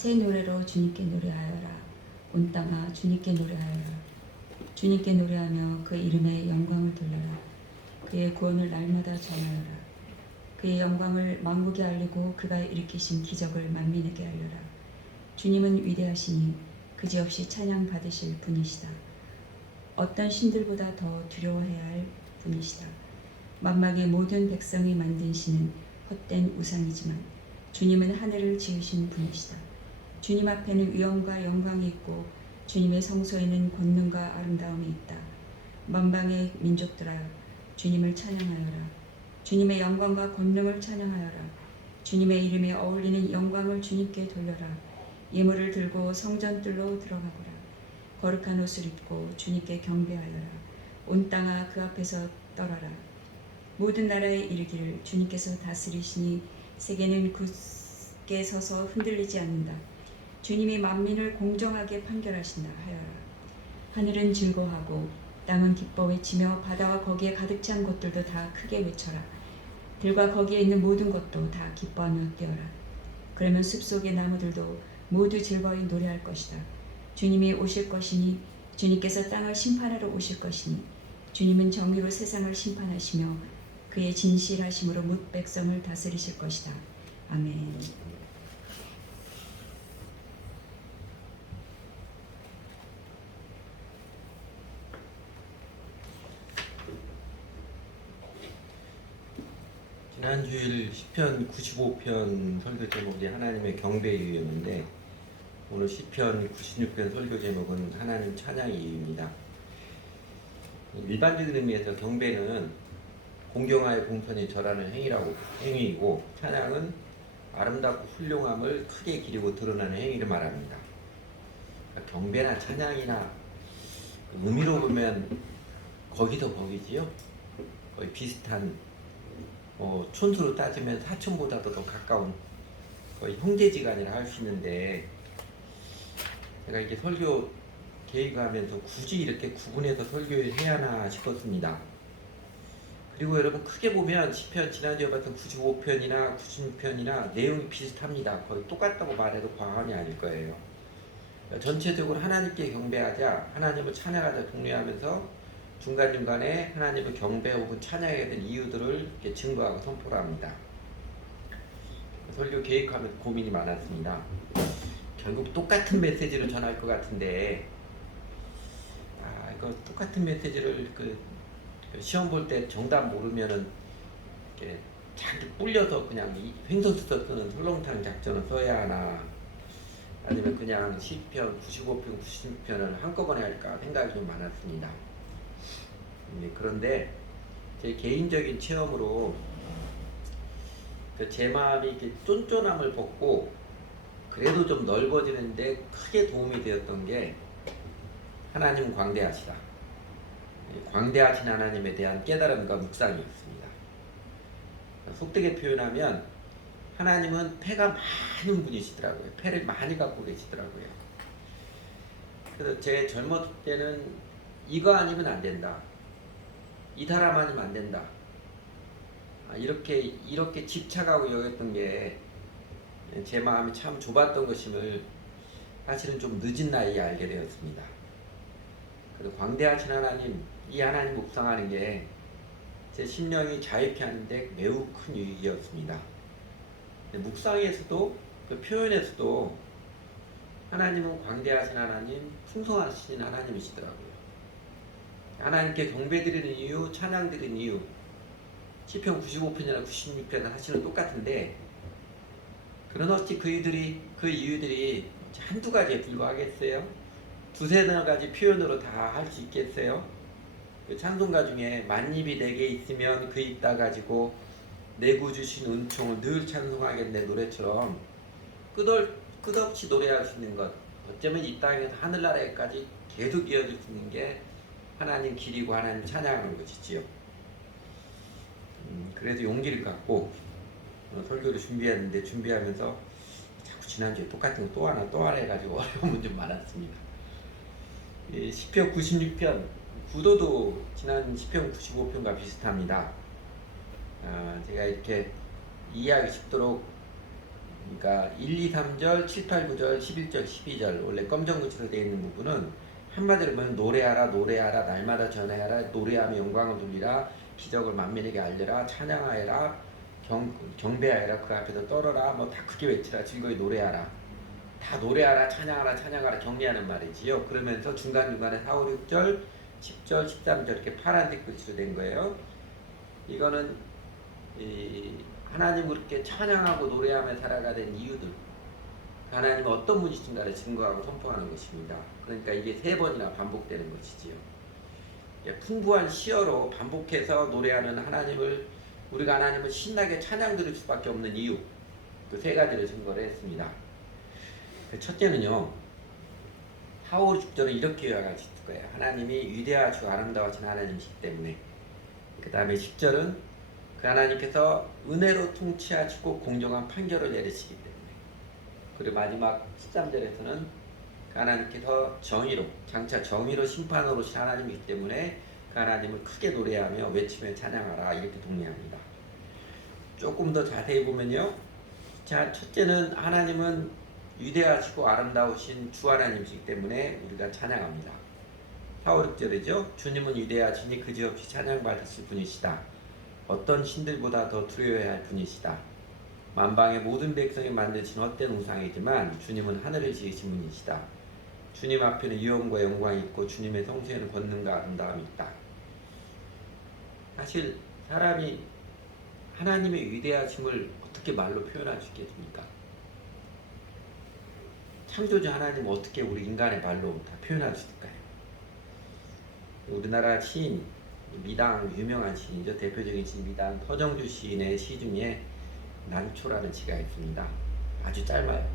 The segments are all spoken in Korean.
새 노래로 주님께 노래하여라. 온 땅아 주님께 노래하여라. 주님께 노래하며 그 이름의 영광을 돌려라. 그의 구원을 날마다 전하여라. 그의 영광을 만국에 알리고 그가 일으키신 기적을 만민에게 알려라. 주님은 위대하시니 그지없이 찬양 받으실 분이시다. 어떤 신들보다 더 두려워해야 할 분이시다. 만막의 모든 백성이 만든 신은 헛된 우상이지만 주님은 하늘을 지으신 분이시다. 주님 앞에는 위엄과 영광이 있고 주님의 성소에는 권능과 아름다움이 있다. 만방의 민족들아 주님을 찬양하여라. 주님의 영광과 권능을 찬양하여라. 주님의 이름에 어울리는 영광을 주님께 돌려라. 예물을 들고 성전뜰로 들어가거라. 거룩한 옷을 입고 주님께 경배하여라. 온 땅아 그 앞에서 떨어라. 모든 나라에 이르기를 주님께서 다스리시니 세계는 굳게 서서 흔들리지 않는다. 주님이 만민을 공정하게 판결하신다 하여라. 하늘은 즐거워하고 땅은 기뻐 외치며 바다와 거기에 가득 찬 곳들도 다 크게 외쳐라. 들과 거기에 있는 모든 것도 다 기뻐하며 뛰어라. 그러면 숲속의 나무들도 모두 즐거이 노래할 것이다. 주님이 오실 것이니 주님께서 땅을 심판하러 오실 것이니 주님은 정의로 세상을 심판하시며 그의 진실하심으로 뭇 백성을 다스리실 것이다. 아멘. 지난 주일 시편 95편 설교 제목이 하나님의 경배 이유였는데 오늘 시편 96편 설교 제목은 하나님 찬양 이유입니다. 일반적인 의미에서 경배는 공경하여 공편히 절하는 행위이고 찬양은 아름답고 훌륭함을 크게 기리고 드러나는 행위를 말합니다. 그러니까 경배나 찬양이나 의미로 보면 거기서 거기지요. 거의 비슷한 촌수로 따지면 사촌보다도 더 가까운 거의 형제지간이라 할 수 있는데 제가 이게 설교 계획하면서 굳이 이렇게 구분해서 설교를 해야 하나 싶었습니다. 그리고 여러분 크게 보면 시편 지난주에 봤던 95편이나 96편이나 내용이 비슷합니다. 거의 똑같다고 말해도 과언이 아닐 거예요. 전체적으로 하나님께 경배하자, 하나님을 찬양하자 독려하면서 중간중간에 하나님을 경배 혹은 찬양하게 된 이유들을 이렇게 증거하고 선포를 합니다. 설교 계획하면서 고민이 많았습니다. 결국 똑같은 메시지를 전할 것 같은데 이거 똑같은 메시지를 시험 볼 때 정답 모르면은 이렇게 잔뜩 불려서 그냥 횡설수설 쓰는 설렁탕 작전을 써야 하나 아니면 그냥 시편 95편, 96편을 한꺼번에 할까 생각이 좀 많았습니다. 그런데 제 개인적인 체험으로 제 마음이 이렇게 쫀쫀함을 벗고 그래도 좀 넓어지는데 크게 도움이 되었던 게 하나님은 광대하시다. 광대하신 하나님에 대한 깨달음과 묵상이었습니다. 속되게 표현하면 하나님은 패가 많은 분이시더라고요. 패를 많이 갖고 계시더라고요. 그래서 제 젊었을 때는 이거 아니면 안 된다. 이 사람 아니면 안 된다. 이렇게 집착하고 여겼던 게 제 마음이 참 좁았던 것임을 사실은 좀 늦은 나이에 알게 되었습니다. 그래서 광대하신 하나님, 이 하나님 묵상하는 게 제 심령이 자유케 하는데 매우 큰 유익이었습니다. 묵상에서도 그 표현에서도 하나님은 광대하신 하나님, 풍성하신 하나님이시더라고요. 하나님께 경배드리는 이유, 찬양드리는 이유 시편 95편이나 96편은 사실은 똑같은데 그런 어찌 그 이유들이 한두 가지에 불과하겠어요? 두세 가지 표현으로 다 할 수 있겠어요? 그 찬송가 중에 만입이 내게 있으면 그 입 다 가지고 내 구 주신 은총을 늘 찬송하겠네 노래처럼 끝없이 노래할 수 있는 것 어쩌면 이 땅에서 하늘나라에까지 계속 이어질 수 있는 게 하나님 길이고 하나님 찬양하는 것이지요. 그래서 용기를 갖고 설교를 준비하면서 자꾸 지난주에 똑같은 거 또 하나 해가지고 어려움은 좀 많았습니다. 시편 96편 구도도 지난 시편 95편과 비슷합니다. 제가 이렇게 이해하기 쉽도록 그러니까 1, 2, 3절, 7, 8, 9절, 11절, 12절 원래 검정 글씨로 되어 있는 부분은 한마디로 보면 노래하라 노래하라 날마다 전해하라 노래하며 영광을 돌리라 기적을 만민에게 알려라 찬양하여라 경배하여라 그 앞에서 떨어라 뭐 다 크게 외치라 즐거이 노래하라 다 노래하라 찬양하라 찬양하라 격려하는 말이지요. 그러면서 중간중간에 4, 5, 6절 10절 13절 이렇게 파란색 글씨로 된 거예요. 이거는 하나님을 그렇게 찬양하고 노래하며 살아가는 이유들 하나님은 어떤 분이신가를 증거하고 선포하는 것입니다. 그러니까 이게 3번이나 반복되는 것이지요. 풍부한 시어로 반복해서 노래하는 하나님을 우리가 하나님을 신나게 찬양 들을 수밖에 없는 이유 그 3가지를 증거를 했습니다. 첫째는요 4, 5, 6절은 이렇게 요약할 수 있을 거예요. 하나님이 위대하시고 아름다우신 하나님이시기 때문에. 그 다음에 10절은 그 하나님께서 은혜로 통치하시고 공정한 판결을 내리시기 때문에. 그리고 마지막 13절에서는 그 하나님께서 정의로 장차 정의로 심판으로 오신 하나님이기 때문에 그 하나님을 크게 노래하며 외치며 찬양하라 이렇게 독려합니다. 조금 더 자세히 보면요. 자, 첫째는 하나님은 위대하시고 아름다우신 주 하나님이시기 때문에 우리가 찬양합니다. 4, 5, 6절이죠. 주님은 위대하시니 그지없이 찬양받으실 분이시다. 어떤 신들보다 더 두려워야 할 분이시다. 만방의 모든 백성이 만드신 헛된 우상이지만 주님은 하늘을 지으신 분이시다. 주님 앞에는 위엄과 영광이 있고 주님의 성소에는 권능과 아름다움이 있다. 사실 사람이 하나님의 위대하심을 어떻게 말로 표현할 수 있겠습니까? 창조주 하나님 어떻게 우리 인간의 말로 다 표현할 수 있을까요? 우리나라 시인 미당 유명한 시인이죠. 대표적인 시인 미당 서정주 시인의 시 중에 난초라는 시가 있습니다. 아주 짧아요.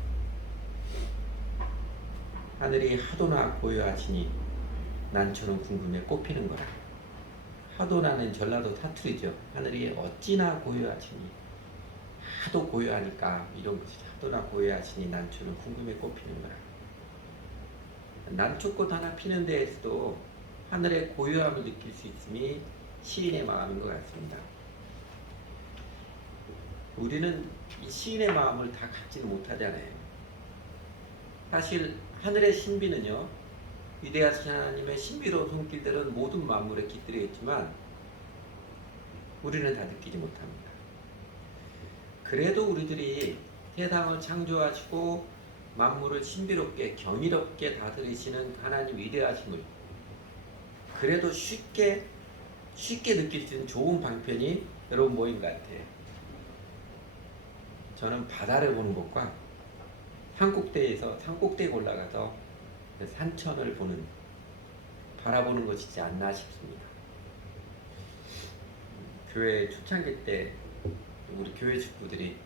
하늘이 하도나 고요하시니 난초는 궁금해 꽃피는 거라. 하도나는 전라도 사투리죠. 하늘이 어찌나 고요하시니 하도 고요하니까 이런 것이죠. 하도나 고요하시니 난초는 궁금해 꽃피는 거라. 난초꽃 하나 피는 데에서도 하늘의 고요함을 느낄 수 있음이 시인의 마음인 것 같습니다. 우리는 이 시인의 마음을 다 갖지는 못하잖아요. 사실 하늘의 신비는요, 위대하신 하나님의 신비로운 손길들은 모든 만물에 깃들여 있지만 우리는 다 느끼지 못합니다. 그래도 우리들이 세상을 창조하시고 만물을 신비롭게 경이롭게 다스리시는 하나님 위대하심을 그래도 쉽게 느낄 수 있는 좋은 방편이 여러분 뭐인 것 같아요? 저는 바다를 보는 것과 산꼭대기에 올라가서 산천을 바라보는 것이지 않나 싶습니다. 교회 초창기 때 우리 교회 식구들이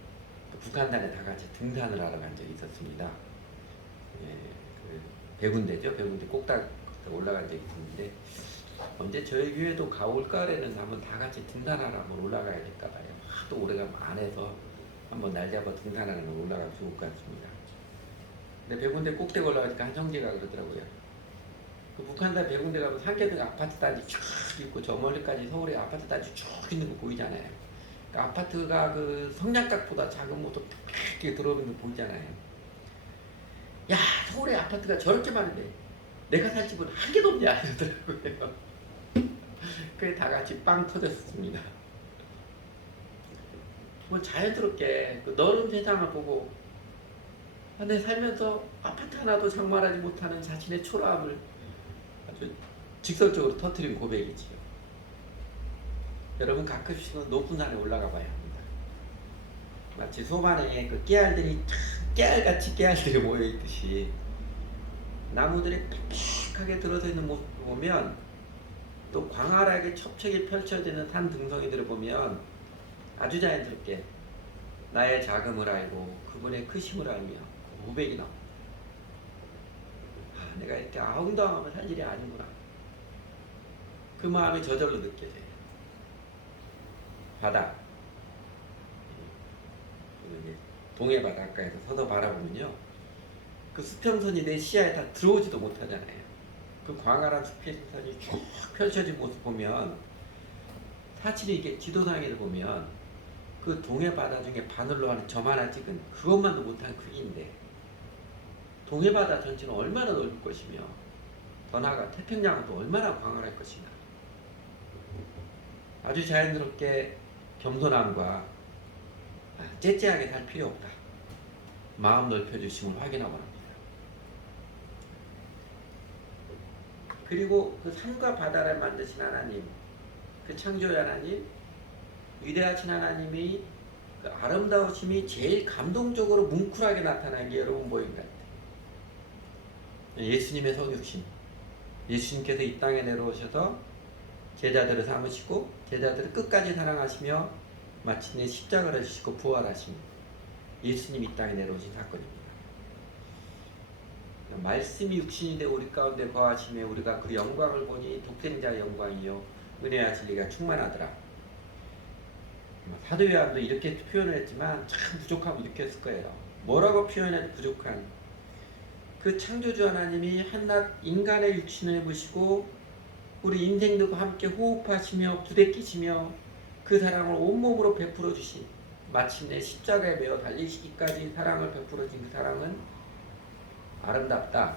북한단에 다 같이 등산을 하러 간 적이 있었습니다. 백운대죠. 백운대 꼭딱 올라간 적이 있었는데 언제 저희 교회도 올가을에는 한번 다 같이 등산하러 한번 올라가야 될까 봐요. 하도 오래가 안 해서 한번 날 잡아 등산하는 걸 올라가면 좋을 것 같습니다. 근데 백운대 꼭대기 올라가니까 한 형제가 그러더라고요. 그 북한단 백운대 가면 산계등 아파트 단지 쭉 있고 저 멀리까지 서울에 아파트 단지 쭉 있는 거 보이잖아요. 그 아파트가 그 성냥각보다 작은 것도 이렇게 들어오는 거 보이잖아요. 야, 서울에 아파트가 저렇게 많은데 내가 살 집은 한 개도 없냐 이러더라고요. 그래 다 같이 빵 터졌습니다. 뭐 자연스럽게 그 넓은 세상을 보고 근데 살면서 아파트 하나도 장만하지 못하는 자신의 초라함을 아주 직설적으로 터뜨린 고백이지요. 여러분 가끔씩은 높은 산에 올라가 봐야 합니다. 마치 소반에 그 깨알들이 모여 있듯이 나무들이 팍팍하게 들어서 있는 모습을 보면 또 광활하게 첩첩이 펼쳐지는 산 등성이들을 보면 아주 자연스럽게 나의 작음을 알고 그분의 크심을 알며 고백이 나옵니다. 아, 내가 이렇게 아웅다웅하면 살 일이 아니구나. 그 마음이 저절로 느껴져요. 바다, 동해 바닷가에서 서서 바라보면요, 그 수평선이 내 시야에 다 들어오지도 못하잖아요. 그 광활한 수평선이 쭉 펼쳐진 모습 보면 사실은 이게 지도상에서 보면 그 동해 바다 중에 바늘로 하는 점 하나 찍은 그것만도 못한 크기인데 동해 바다 전체는 얼마나 넓을 것이며 더 나아가 태평양은 또 얼마나 광활할 것인가. 아주 자연스럽게 겸손함과 째째하게 살 필요 없다. 마음 넓혀주심을 확인하고 합니다. 그리고 그 산과 바다를 만드신 하나님, 그 창조의 하나님, 위대하신 하나님이 그 아름다우심이 제일 감동적으로 뭉클하게 나타난 게 여러분 뭐인 것 같아요? 예수님의 성육신. 예수님께서 이 땅에 내려오셔서 제자들을 삼으시고 제자들을 끝까지 사랑하시며 마침내 십자가를 지시고 부활하신 예수님이 이 땅에 내려오신 사건입니다. 말씀이 육신이 되어 우리 가운데 거하시며 우리가 그 영광을 보니 독생자의 영광이요 은혜와 진리가 충만하더라. 사도 요한도 이렇게 표현을 했지만 참 부족하고 느꼈을 거예요. 뭐라고 표현해도 부족한 그 창조주 하나님이 한낱 인간의 육신을 입으시고 우리 인생도 함께 호흡하시며 부대끼시며 그 사랑을 온몸으로 베풀어 주신 마침내 십자가에 매어 달리시기까지 사랑을 베풀어 준 그 사랑은 아름답다.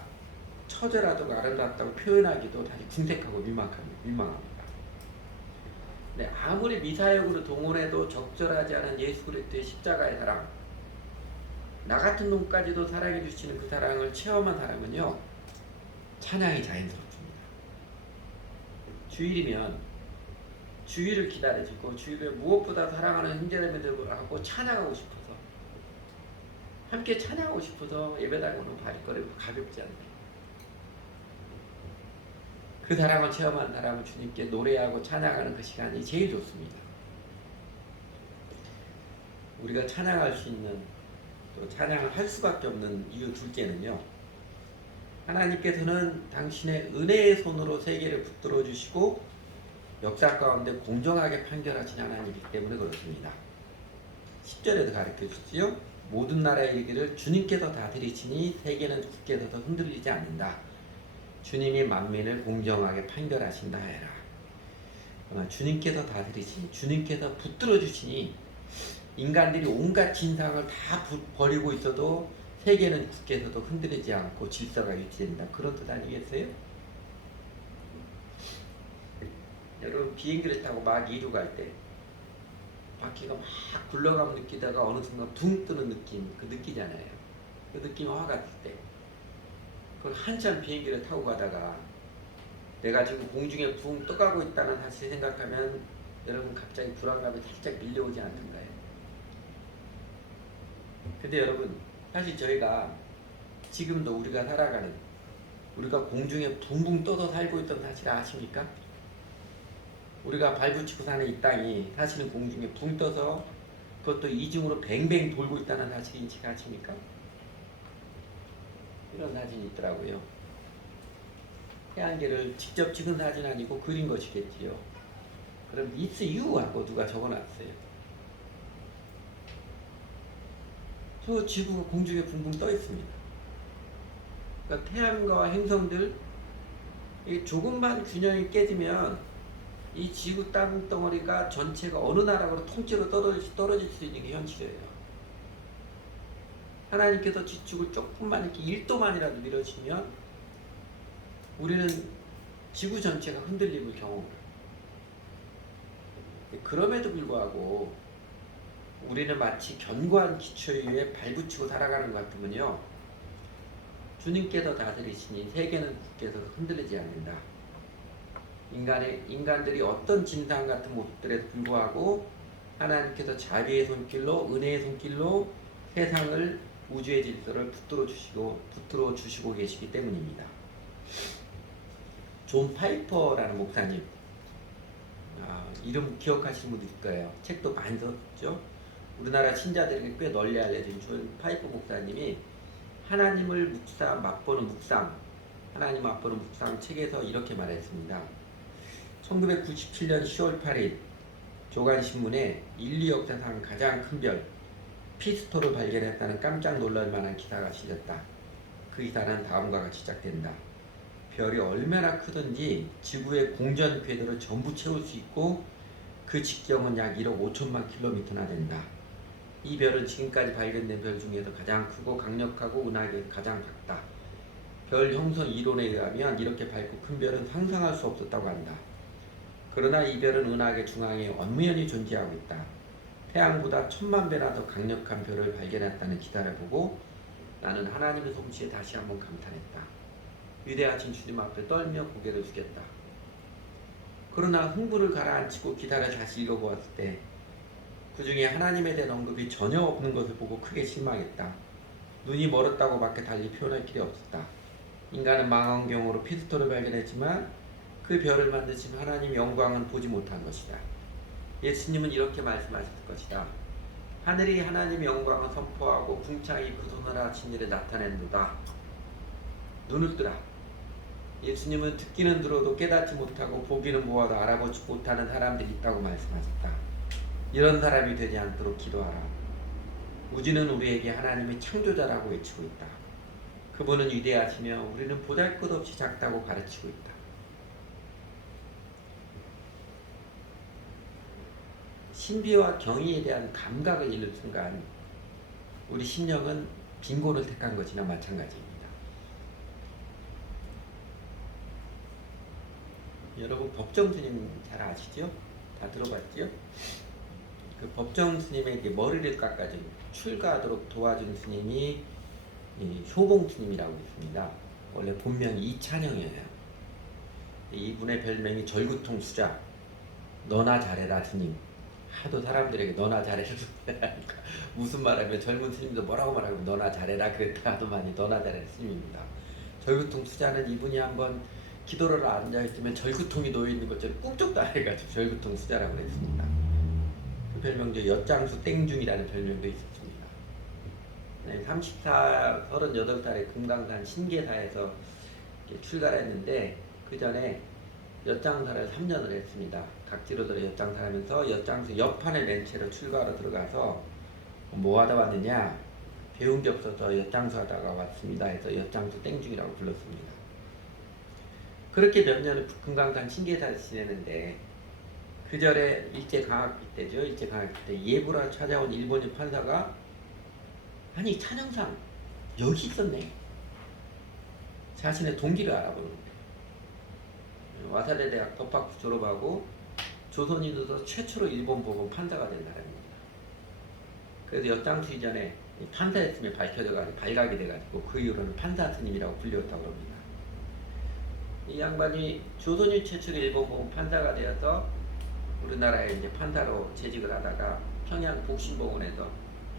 처절하다고 아름답다고 표현하기도 다시 궁색하고 민망합니다. 네, 아무리 미사역으로 동원해도 적절하지 않은 예수 그리스도의 십자가의 사랑, 나 같은 놈까지도 사랑해 주시는 그 사랑을 체험한 사람은요 찬양이 자연스럽습니다. 주일이면 주일을 기다려지고 주일을 무엇보다 사랑하는 형제자매들하고 찬양하고 싶어서 함께 찬양하고 싶어서 예배당에 오는 발걸음이 가볍지 않네요. 그 사랑을 체험한 사람은 주님께 노래하고 찬양하는 그 시간이 제일 좋습니다. 우리가 찬양할 수 있는 또 찬양을 할 수밖에 없는 이유 둘째는요. 하나님께서는 당신의 은혜의 손으로 세계를 붙들어 주시고 역사 가운데 공정하게 판결하신 하나님이기 때문에 그렇습니다. 10절에도 가르쳐 주시죠. 모든 나라의 일기를 주님께서 다스리시니 세계는 주께서도 흔들리지 않는다. 주님이 만민을 공정하게 판결하신다 해라. 주님께서 다스리시니 주님께서 붙들어 주시니 인간들이 온갖 진상을 다 버리고 있어도 세계는 주께서도 흔들리지 않고 질서가 유지된다. 그런 뜻 아니겠어요? 여러분 비행기를 타고 막 이륙할 때 바퀴가 막 굴러가면 느끼다가 어느 순간 둥 뜨는 느낌, 그 느끼잖아요. 그 느낌이 화가 났을 때 그걸 한참 비행기를 타고 가다가 내가 지금 공중에 붕 떠가고 있다는 사실 생각하면 여러분 갑자기 불안감이 살짝 밀려오지 않던가요? 근데 여러분 사실 저희가 지금도 우리가 살아가는 우리가 공중에 붕붕 떠서 살고 있던 사실 아십니까? 우리가 발붙이고 사는 이 땅이 사실은 공중에 붕 떠서 그것도 이중으로 뱅뱅 돌고 있다는 사실 인식하십니까? 이런 사진이 있더라고요. 해안계를 직접 찍은 사진 아니고 그린 것이겠지요. 그럼 It's you 하고 누가 적어놨어요. 저 지구가 공중에 붕붕 떠 있습니다. 그러니까 태양과 행성들 조금만 균형이 깨지면 이 지구 땅덩어리가 전체가 어느 나라로 통째로 떨어질 수 있는 게 현실이에요. 하나님께서 지축을 조금만 이렇게 1도만이라도 밀어주면 우리는 지구 전체가 흔들림을 경험해요. 그럼에도 불구하고 우리는 마치 견고한 기초 위에 발붙이고 살아가는 것 같으면요. 주님께서 다스리시니 세계는 주께서 흔들리지 않는다. 인간들이 어떤 진상 같은 모습들에도 불구하고 하나님께서 자비의 손길로 은혜의 손길로 세상을 우주의 질서를 붙들어 주시고 계시기 때문입니다. 존 파이퍼라는 목사님 이름 기억하시는 분도 있을 거예요. 책도 많이 썼죠. 우리나라 신자들에게 꽤 널리 알려진 존 파이퍼 목사님이 하나님을 맛보는 묵상 하나님 맛보는 묵상 책에서 이렇게 말했습니다. 1997년 10월 8일 조간신문에 인류 역사상 가장 큰 별 피스토를 발견했다는 깜짝 놀랄 만한 기사가 실렸다. 그 기사는 다음과 같이 시작된다. 별이 얼마나 크든지 지구의 공전 궤도를 전부 채울 수 있고 그 직경은 약 1억 5천만 킬로미터나 된다. 이 별은 지금까지 발견된 별 중에서 가장 크고 강력하고 은하계에서 가장 밝다. 별 형성 이론에 의하면 이렇게 밝고 큰 별은 상상할 수 없었다고 한다. 그러나 이 별은 은하계 중앙에 엄연히 존재하고 있다. 태양보다 1000만 배나 더 강력한 별을 발견했다는 기사를 보고 나는 하나님의 솜씨에 다시 한번 감탄했다. 위대하신 주님 앞에 떨며 고개를 숙였다. 그러나 흥분을 가라앉히고 기사를 다시 읽어보았을 때 그 중에 하나님에 대한 언급이 전혀 없는 것을 보고 크게 실망했다. 눈이 멀었다고 밖에 달리 표현할 길이 없었다. 인간은 망원경으로 피스토를 발견했지만 그 별을 만드신 하나님의 영광은 보지 못한 것이다. 예수님은 이렇게 말씀하셨을 것이다. 하늘이 하나님의 영광을 선포하고 궁창이 그 손을 하신 일을 나타낸도다. 눈을 뜨라. 예수님은 듣기는 들어도 깨닫지 못하고 보기는 보아도 알아보지 못하는 사람들이 있다고 말씀하셨다. 이런 사람이 되지 않도록 기도하라. 우주는 우리에게 하나님의 창조자라고 외치고 있다. 그분은 위대하시며 우리는 보잘것없이 작다고 가르치고 있다. 신비와 경이에 대한 감각을 잃는 순간 우리 심령은 빈곤을 택한 것이나 마찬가지입니다. 여러분 법정 스님 잘 아시죠? 다 들어봤죠? 그 법정 스님에게 머리를 깎아준 출가하도록 도와준 스님이 효봉 스님이라고 있습니다. 원래 본명이 이찬영이에요. 이분의 별명이 절구통 수자, 너나 잘해라 스님. 하도 사람들에게 너나 잘해라 하니까 무슨 말하면 젊은 스님도 뭐라고 말하고 너나 잘해라 그랬다 하도 많이 너나 잘해라 스님입니다. 절구통 수자는 이분이 한번 기도를 앉아있으면 절구통이 놓여있는 것처럼 꾹쭉 따라해가지고 절구통 수자라고 했습니다. 그 별명도 엿장수 땡중이라는 별명도 있었습니다. 38살에 금강산 신계사에서 출가를 했는데 그 전에 엿장사를 3년을 했습니다. 각지로들 엿장사를 하면서 엿장수 옆판에 맨 채로 출가하러 들어가서 뭐 하다 왔느냐, 배운 게 없어서 엿장수 하다가 왔습니다 해서 엿장수 땡중이라고 불렀습니다. 그렇게 몇 년을 금강산 신계사를 지내는데 그 절에 일제강점기 때죠. 일제강점기 때 예부라 찾아온 일본인 판사가 아니 찬영상 여기 있었네. 자신의 동기를 알아보는 거예요. 와사대 대학 법학부 졸업하고 조선인으로서 최초로 일본 법원 판사가 된 사람입니다. 그래서 엿장수 이전에 판사였음에 밝혀져가지고 발각이 돼가지고 그 이후로는 판사 스님이라고 불렸다고 합니다. 이 양반이 조선인 최초로 일본 법원 판사가 되어서 우리나라에 이제 판사로 재직을 하다가 평양 복심법원에서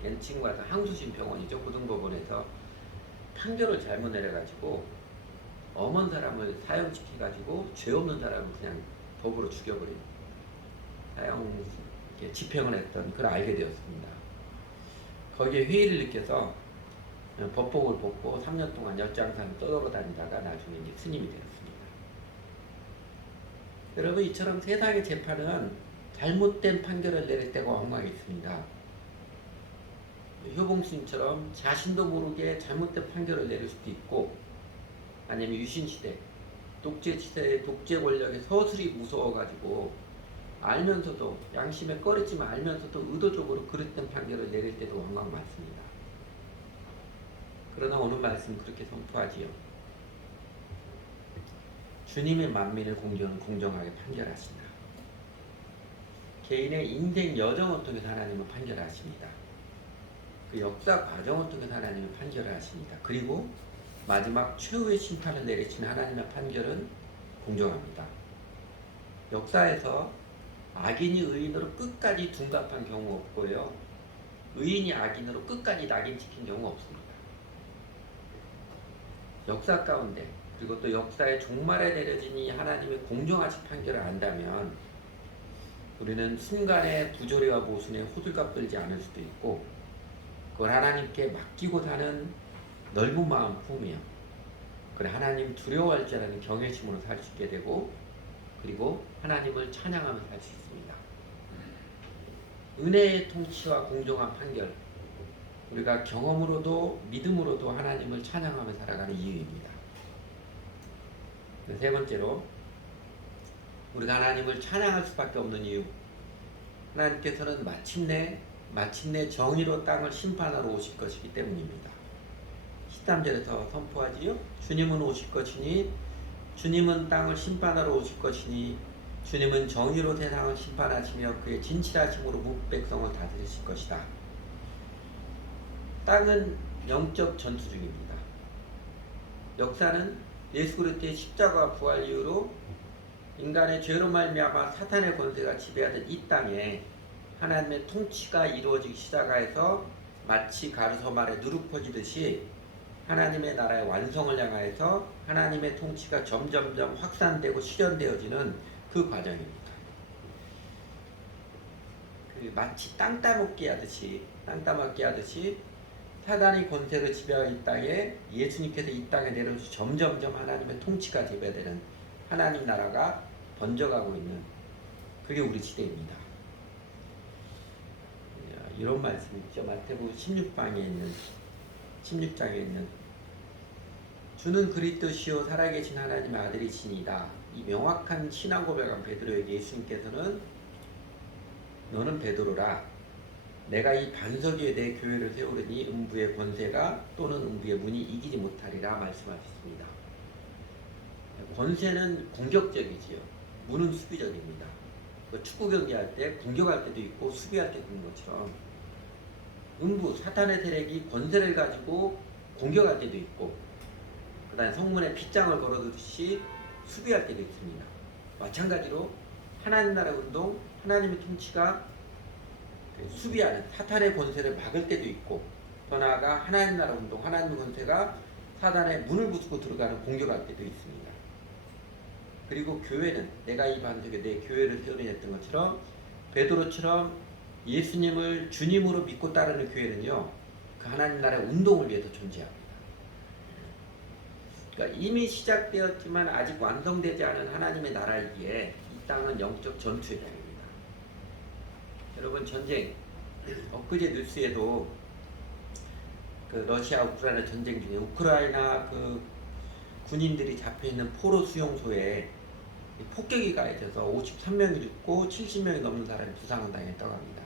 겐칭 와서 항소심 병원이죠. 고등법원에서 판결을 잘못 내려가지고 엄한 사람을 사형시켜가지고 죄 없는 사람을 그냥 법으로 죽여버린 사형 집행을 했던 그걸 알게 되었습니다. 거기에 회의를 느껴서 법복을 벗고 3년 동안 엿장산을 떠돌아다니다가 나중에 이제 스님이 되었습니다. 여러분 이처럼 세상의 재판은 잘못된 판결을 내릴 때가 엉망이 있습니다. 효봉스님처럼 자신도 모르게 잘못된 판결을 내릴 수도 있고 아니면 유신시대 독재시대의 독재 권력의 서슬이 무서워가지고 알면서도 양심에 꺼리지만 알면서도 의도적으로 그릇된 판결을 내릴 때도 왕왕 많습니다. 그러나 오늘 말씀 그렇게 선포하지요. 주님의 만민을 공정하게 판결하신다. 개인의 인생 여정을 통해서 하나님은 판결하십니다. 그 역사 과정을 통해서 하나님은 판결을 하십니다. 그리고 마지막 최후의 심판을 내리시는 하나님의 판결은 공정합니다. 역사에서 악인이 의인으로 끝까지 둔갑한 경우 없고요. 의인이 악인으로 끝까지 낙인 찍힌 경우 없습니다. 역사 가운데 그리고 또 역사의 종말에 내려진 이 하나님의 공정하신 판결을 안다면 우리는 순간의 부조리와 모순에 호들갑 떨지 않을 수도 있고 그걸 하나님께 맡기고 사는 넓은 마음 품으며 그래 하나님 두려워할 줄 아는 경외심으로 살 수 있게 되고 그리고 하나님을 찬양하며 살 수 있습니다. 은혜의 통치와 공정한 판결 우리가 경험으로도 믿음으로도 하나님을 찬양하며 살아가는 이유입니다. 세 번째로 우리가 하나님을 찬양할 수밖에 없는 이유 하나님께서는 마침내 정의로 땅을 심판하러 오실 것이기 때문입니다. 13절에서 선포하지요. 주님은 오실 것이니 주님은 땅을 심판하러 오실 것이니 주님은 정의로 세상을 심판하시며 그의 진실하심으로 백성을 다스리실 것이다. 땅은 영적 전투 중입니다. 역사는 예수 그리스도의 십자가 부활 이후로 인간의 죄로 말미암아 사탄의 권세가 지배하던 이 땅에 하나님의 통치가 이루어지기 시작하여서 마치 가르소말에 누룩 퍼지듯이 하나님의 나라의 완성을 향하여서 하나님의 통치가 점점점 확산되고 실현되어지는 그 과정입니다. 마치 땅 따먹기 하듯이 사단이 권세를 지배하는 이 땅에 예수님께서 이 땅에 내려오시 점점점 하나님의 통치가 지배되는 하나님 나라가 번져가고 있는 그게 우리 시대입니다. 이런 말씀이 있죠. 마태복음 16장에 있는 주는 그리스도시요 살아계신 하나님의 아들이시니이다. 이 명확한 신앙 고백한 베드로에게 예수님께서는 너는 베드로라. 내가 이 반석 위에 내 교회를 세우리니 음부의 권세가 또는 음부의 문이 이기지 못하리라 말씀하셨습니다. 권세는 공격적이지요. 문은 수비적입니다. 축구 경기할 때 공격할 때도 있고 수비할 때도 있는 것처럼 음부 사탄의 세력이 권세를 가지고 공격할 때도 있고 그 다음에 성문에 빗장을 걸어두듯이 수비할 때도 있습니다. 마찬가지로 하나님 나라 운동, 하나님의 통치가 수비하는 사탄의 권세를 막을 때도 있고 더 나아가 하나님 나라 운동, 하나님의 권세가 사단의 문을 부수고 들어가는 공격할 때도 있습니다. 그리고 교회는 내가 이 반석에 내 교회를 세우려 했던 것처럼 베드로처럼 예수님을 주님으로 믿고 따르는 교회는요 그 하나님 나라의 운동을 위해서 존재합니다. 그러니까 이미 시작되었지만 아직 완성되지 않은 하나님의 나라이기에 이 땅은 영적 전투의 장입니다. 여러분 전쟁 엊그제 뉴스에도 그 러시아 우크라이나 전쟁 중에 우크라이나 그 군인들이 잡혀있는 포로 수용소에 폭격이 가해져서 53명이 죽고 70명이 넘는 사람이 부상을 당했다고 합니다.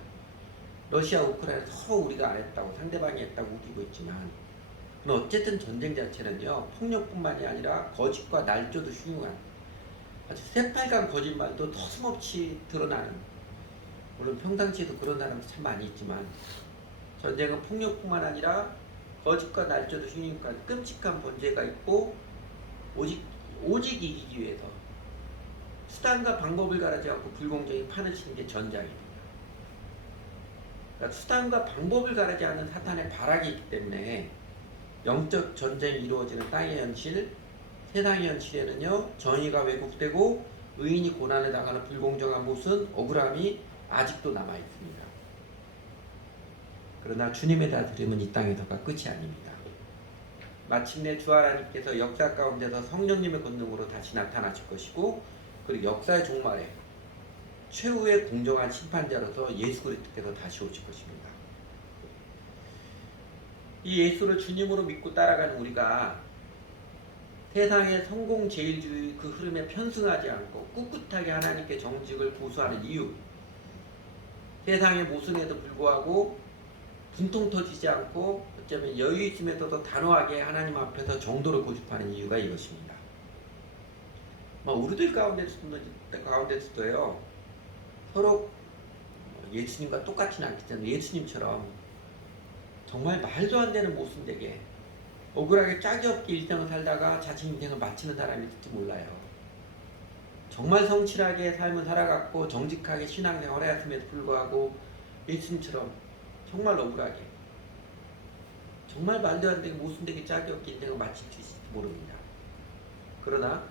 러시아 우크라이나 서로 우리가 안 했다고 상대방이 했다고 우기고 있지만 어쨌든 전쟁 자체는요 폭력뿐만이 아니라 거짓과 날조도 흉흉한 아주 새빨간 거짓말도 서슴없이 드러나는 물론 평상시에도 그런 사람도 참 많이 있지만 전쟁은 폭력뿐만 아니라 거짓과 날조도 흉흉한 끔찍한 범죄가 있고 오직 이기기 위해서 수단과 방법을 가리지 않고 불공정히 판을 치는 게 전장입니다. 그러니까 수단과 방법을 가리지 않는 사탄의 발악이 있기 때문에 영적 전쟁이 이루어지는 땅의 현실, 세상의 현실에는요 정의가 왜곡되고 의인이 고난에 당하는 불공정한 모습, 억울함이 아직도 남아 있습니다. 그러나 주님의 다스림은 이 땅에서가 끝이 아닙니다. 마침내 주 하나님께서 역사 가운데서 성령님의 권능으로 다시 나타나실 것이고 그리고 역사의 종말에 최후의 공정한 심판자로서 예수 그리스도께서 다시 오실 것입니다. 이 예수를 주님으로 믿고 따라가는 우리가 세상의 성공제일주의 그 흐름에 편승하지 않고 꿋꿋하게 하나님께 정직을 고수하는 이유, 세상의 모순에도 불구하고 분통 터지지 않고 어쩌면 여유 있음에서도 단호하게 하나님 앞에서 정도를 고집하는 이유가 이것입니다. 우리들 가운데서도요 서로 예수님과 똑같지는 않겠지만 예수님처럼 정말 말도 안 되는 모순되게 억울하게 짝이 없게 일생을 살다가 자신 인생을 마치는 사람이 있을지 몰라요. 정말 성실하게 삶을 살아갔고 정직하게 신앙생활을 했음에도 불구하고 예수님처럼 정말 억울하게 정말 말도 안 되게 모순되게 짝이 없게 인생을 마칠지 모릅니다. 그러나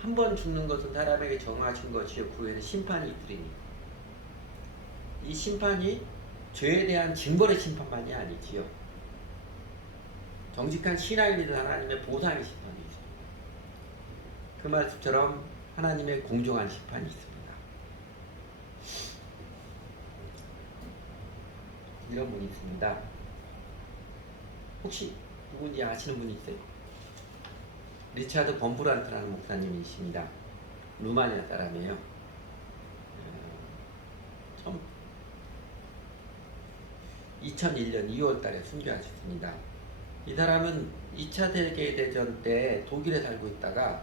한 번 죽는 것은 사람에게 정하신 것이요 그 후에는 심판이 있으리니 이 심판이 죄에 대한 징벌의 심판만이 아니지요. 정직한 신앙인이든 하나님의 보상의 심판이 있습니다. 그 말씀처럼 하나님의 공정한 심판이 있습니다. 이런 분이 있습니다. 혹시 누군지 아시는 분이 있어요? 리차드 범브란트라는 목사님이십니다. 루마니아 사람이에요. 2001년 2월 달에 순교하셨습니다. 이 사람은 2차 세계대전 때 독일에 살고 있다가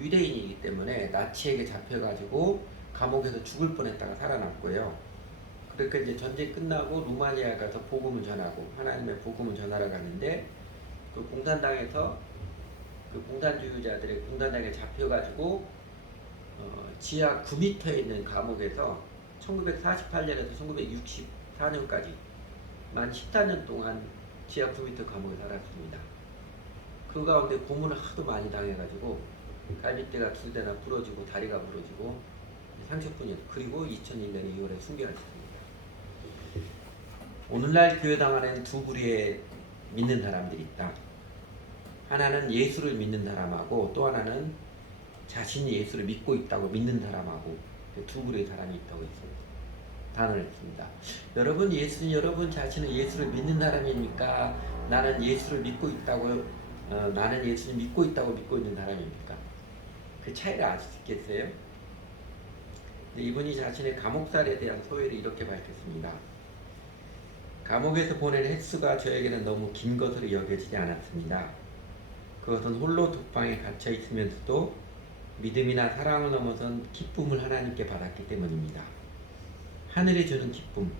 유대인이기 때문에 나치에게 잡혀가지고 감옥에서 죽을 뻔했다가 살아났고요. 그러니까 이제 전쟁 끝나고 루마니아에 가서 복음을 전하고 하나님의 복음을 전하러 갔는데 그 공산당에서 그 공산주의자들의 공산당에 잡혀가지고 지하 9m에 있는 감옥에서 1948년에서 1964년까지 만 14년 동안 지하 9m 감옥에 살았습니다. 그 가운데 고문을 하도 많이 당해가지고 갈비뼈가 2대나 부러지고 다리가 부러지고 상처뿐이었고 그리고 2001년 2월에 순교하셨습니다. 오늘날 교회당 안에는 두 부류의 믿는 사람들이 있다. 하나는 예수를 믿는 사람하고 또 하나는 자신이 예수를 믿고 있다고 믿는 사람하고 두 부류의 사람이 있다고 했습니다. 단언했습니다. 여러분 자신은 예수를 믿는 사람입니까? 나는 예수를 믿고 있다고 나는 예수를 믿고 있다고 믿고 있는 사람입니까? 그 차이를 알 수 있겠어요? 이분이 자신의 감옥살에 대한 소회를 이렇게 밝혔습니다. 감옥에서 보낸 횟수가 저에게는 너무 긴 것으로 여겨지지 않았습니다. 그것은 홀로 독방에 갇혀 있으면서도 믿음이나 사랑을 넘어선 기쁨을 하나님께 받았기 때문입니다. 하늘이 주는 기쁨,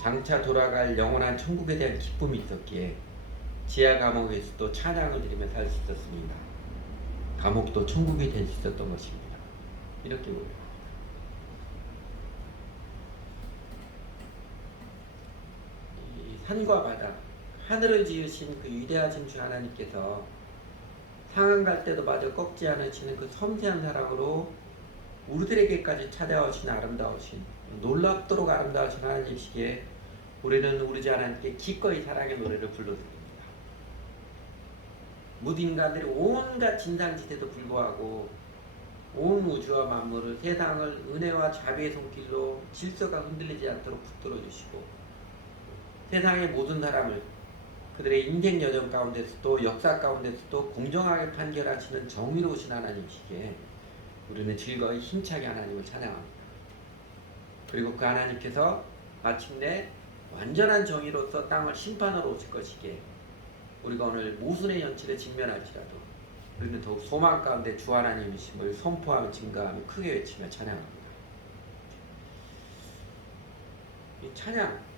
장차 돌아갈 영원한 천국에 대한 기쁨이 있었기에 지하 감옥에서도 찬양을 드리며 살 수 있었습니다. 감옥도 천국이 될 수 있었던 것입니다. 이렇게 보여요. 산과 바다, 하늘을 지으신 그 위대하신 주 하나님께서 상한 갈 때도 마저 꺾지 않으시는 그 섬세한 사랑으로 우리들에게까지 찾아오신 아름다우신 놀랍도록 아름다우신 하나님이시기에 우리는 우리 주 하나님께 기꺼이 사랑의 노래를 불러드립니다. 모든 인간들이 온갖 진상짓에도 불구하고 온 우주와 만물을 세상을 은혜와 자비의 손길로 질서가 흔들리지 않도록 붙들어 주시고 세상의 모든 사람을 그들의 인생 여정 가운데서도 역사 가운데서도 공정하게 판결하시는 정의로우신 하나님이시기에 우리는 즐거이 힘차게 하나님을 찬양합니다. 그리고 그 하나님께서 마침내 완전한 정의로서 땅을 심판하러 오실 것이기에 우리가 오늘 모순의 현실에 직면할지라도 우리는 더욱 소망 가운데 주 하나님이심을 선포하며 증거하며 크게 외치며 찬양합니다. 이 찬양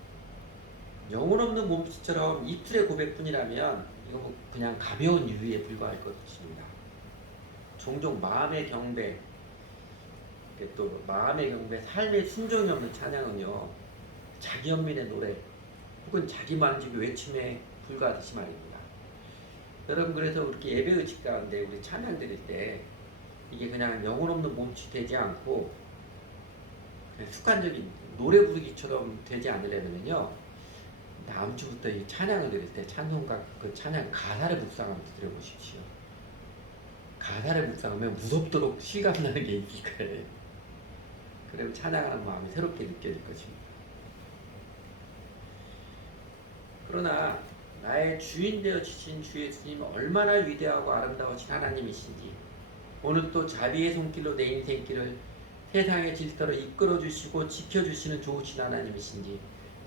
영혼 없는 몸짓처럼 이틀의 고백뿐이라면 이거 뭐 그냥 가벼운 유의에 불과할 것입니다. 종종 마음의 경배, 또 마음의 경배, 삶의 순종이 없는 찬양은요 자기 연민의 노래 혹은 자기 만족의 외침에 불과하듯이 말입니다. 여러분 그래서 이렇게 예배 의식 가운데 우리 찬양 드릴 때 이게 그냥 영혼 없는 몸짓 되지 않고 그냥 습관적인 노래 부르기처럼 되지 않으려면요. 다음 주부터 이 찬양을 드릴 때 찬송가 그 찬양 가사를 묵상하면서 들어보십시오. 가사를 묵상하면 무섭도록 실감나는 게 있을 거예요. 그러면 찬양하는 마음이 새롭게 느껴질 것입니다. 그러나 나의 주인 되어주신 주 예수님은 얼마나 위대하고 아름다우신 하나님이신지 오늘 또 자비의 손길로 내 인생길을 세상의 질서로 이끌어주시고 지켜주시는 좋으신 하나님이신지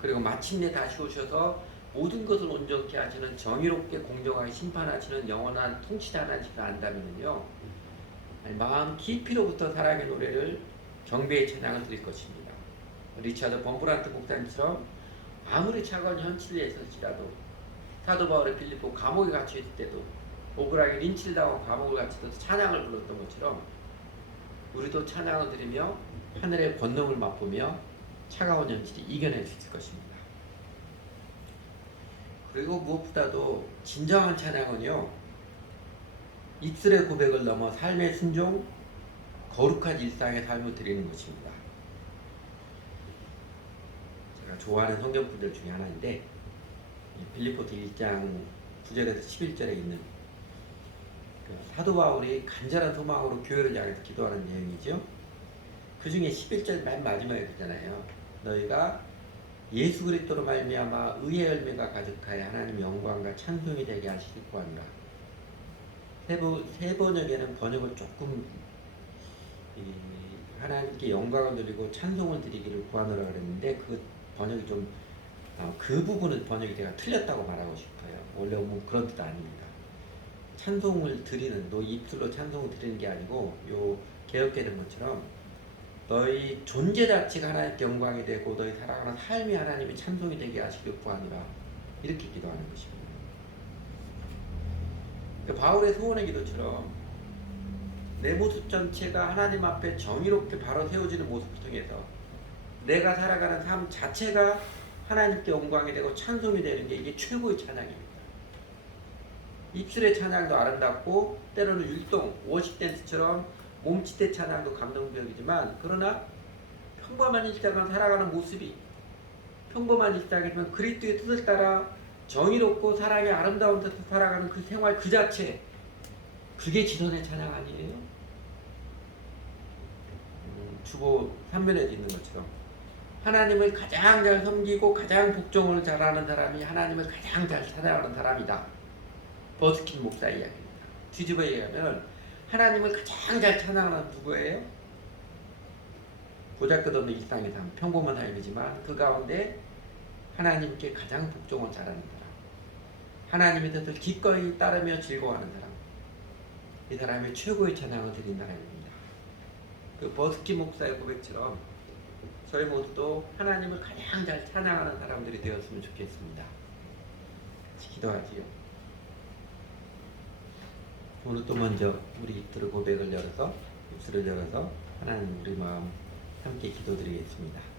그리고 마침내 다시 오셔서 모든 것을 온전케 하시는 정의롭게 공정하게 심판하시는 영원한 통치자 하나님을 안다면요 마음 깊이로부터 사랑의 노래를 경배의 찬양을 드릴 것입니다. 리차드 범프란트 목사님처럼 아무리 차가운 현실에 있을지라도 사도 바울의 빌립보 감옥에 갇혀 있을 때도 억울하게 린치를 당하고 감옥을 갇혀도 찬양을 불렀던 것처럼 우리도 찬양을 드리며 하늘의 권능을 맛보며 차가운 현실이 이겨낼 수 있을 것입니다. 그리고 무엇보다도 진정한 찬양은요 입술의 고백을 넘어 삶의 순종 거룩한 일상의 삶을 드리는 것입니다. 제가 좋아하는 성경구절 중에 하나인데 빌립보서 1장 9절에서 11절에 있는 그 사도 바울이 간절한 소망으로 교회를 향해서 기도하는 내용이죠. 그 중에 11절 맨 마지막에 그러잖아요. 너희가 예수 그리스도로 말미암아 의의 열매가 가득하여 하나님 영광과 찬송이 되게 하시길 구하노라. 세 번역에는 번역을 조금 하나님께 영광을 드리고 찬송을 드리기를 구하노라 그랬는데 그 번역이 좀 그 부분은 번역이 제가 틀렸다고 말하고 싶어요. 원래 뭐 그런 뜻 아닙니다. 찬송을 드리는, 너 입술로 찬송을 드리는 게 아니고 요 개혁되는 것처럼 너희 존재 자체가 하나님께 영광이 되고 너희 살아가는 삶이 하나님의 찬송이 되게 하시길 구하니라, 이렇게 기도하는 것입니다. 그러니까 바울의 소원의 기도처럼 내 모습 전체가 하나님 앞에 정의롭게 바로 세워지는 모습을 통해서 내가 살아가는 삶 자체가 하나님께 영광이 되고 찬송이 되는 게 이게 최고의 찬양입니다. 입술의 찬양도 아름답고 때로는 율동, 워십 댄스처럼 몸짓의 찬양도 감동적이지만, 그러나 평범한 일상을 살아가는 모습이, 평범한 일상이지만 그리스도의 뜻을 따라 정의롭고 사랑의 아름다운 뜻을 살아가는 그 생활 그 자체, 그게 지선의 찬양 아니에요? 주보 3면에도 있는 것처럼 하나님을 가장 잘 섬기고 가장 복종을 잘하는 사람이 하나님을 가장 잘 찬양하는 사람이다. 버스킨 목사 이야기입니다. 뒤집어 얘기하면 하나님을 가장 잘 찬양하는 누구예요? 보잘것없는 일상의 삶, 평범한 삶이지만 그 가운데 하나님께 가장 복종을 잘하는 사람, 하나님의 뜻을 기꺼이 따르며 즐거워하는 사람, 이 사람이 최고의 찬양을 드린 사람입니다. 그 버스킨 목사의 고백처럼 저희 모두도 하나님을 가장 잘 찬양하는 사람들이 되었으면 좋겠습니다. 같이 기도하지요. 오늘 또 먼저 우리 입술의 고백을 열어서, 입술을 열어서 하나님 우리 마음 함께 기도드리겠습니다.